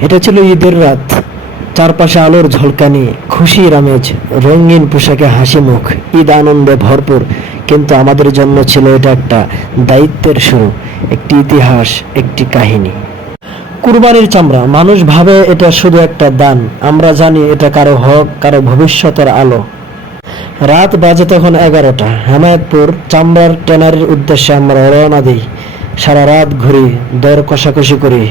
এটা ছিল ঈদের রাত। চারপাশে আলোর ঝলকানি, খুশির আমেজ, রঙিন পোশাকে হাসি মুখ, ঈদ আনন্দে ভরপুর। কিন্তু আমাদের জন্য ছিল এটা একটা দায়িত্বের শুরু, একটি ইতিহাস, একটি কাহিনী। কুরবানির চামড়া, মানুষ ভাবে এটা শুধু একটা দান। আমরা জানি এটা কারও হক, কারও ভবিষ্যতের আলো। রাত বাজে তখন এগারোটা। হেমায়তপুর চামড়ার ট্যানারির উদ্দেশ্যে আমরা রওনা দিই। সারা রাত ঘুরি, দর কষাকষি করি।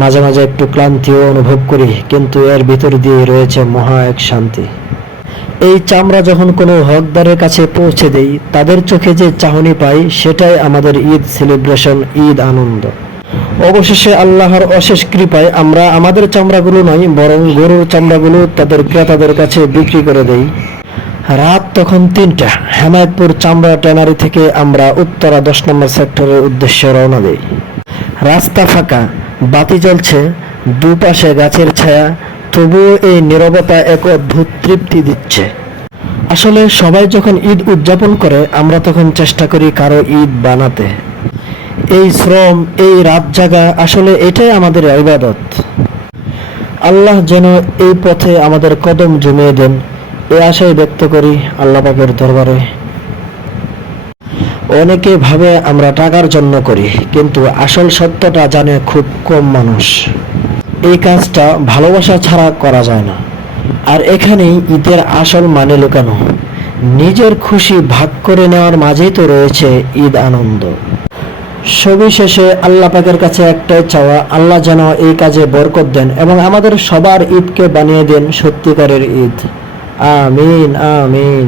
মাঝে মাঝে একটু ক্লান্তিও অনুভব করি, কিন্তু এর ভিতর দিয়ে রয়েছে মহা এক শান্তি। এই চামড়া যখন কোনো হকদারের কাছে পৌঁছে দেই, তাদের চোখে যে চাহনি পাই, সেটাই আমাদের ঈদ সেলিব্রেশন ঈদ আনন্দ। অবশেষে আল্লাহর অশেষ কৃপায় আমরা আমাদের চামড়াগুলো নয়, বরং গরুর চামড়াগুলো তাদের ক্রেতাদের কাছে বিক্রি করে দেই। রাত তখন তিনটা, হেমায়তপুর চামড়া ট্যানারি থেকে আমরা উত্তরা দশ নম্বর সেক্টরের উদ্দেশ্যে রওনা দিই। রাস্তা ফাঁকা বাতি জ্বলছে, দুপাশে গাছের ছায়া, তবুও এই নীরবতা এক অদ্ভুত তৃপ্তি দিচ্ছে। আসলে সবাই যখন ঈদ উদযাপন করে, আমরা তখন চেষ্টা করি কারও ঈদ বানাতে। এই শ্রম, এই রাত জাগা, আসলে এটাই আমাদের ইবাদত। আল্লাহ যেন এই পথে আমাদের কদম জমিয়ে দেন, এ আশাই ব্যক্ত করি আল্লাহ পাকের দরবারে। অনেকে ভাবে আমরা টাকার জন্য করি, কিন্তু আসল সত্যটা জানে খুব কম মানুষ। এই কাজটা ভালোবাসা ছাড়া করা যায় না। আর এখানেই ঈদের আসল মানে লুকানো। নিজের খুশি ভাগ করে নেওয়ার মাঝেই তো রয়েছে ঈদ আনন্দ। সবিশেষে আল্লাহ পাকের কাছে একটাই চাওয়া, আল্লাহ যেন এই কাজে বরকত দেন এবং আমাদের সবার ঈদকে বানিয়ে দেন সত্যিকারের ঈদ। আমিন আমিন।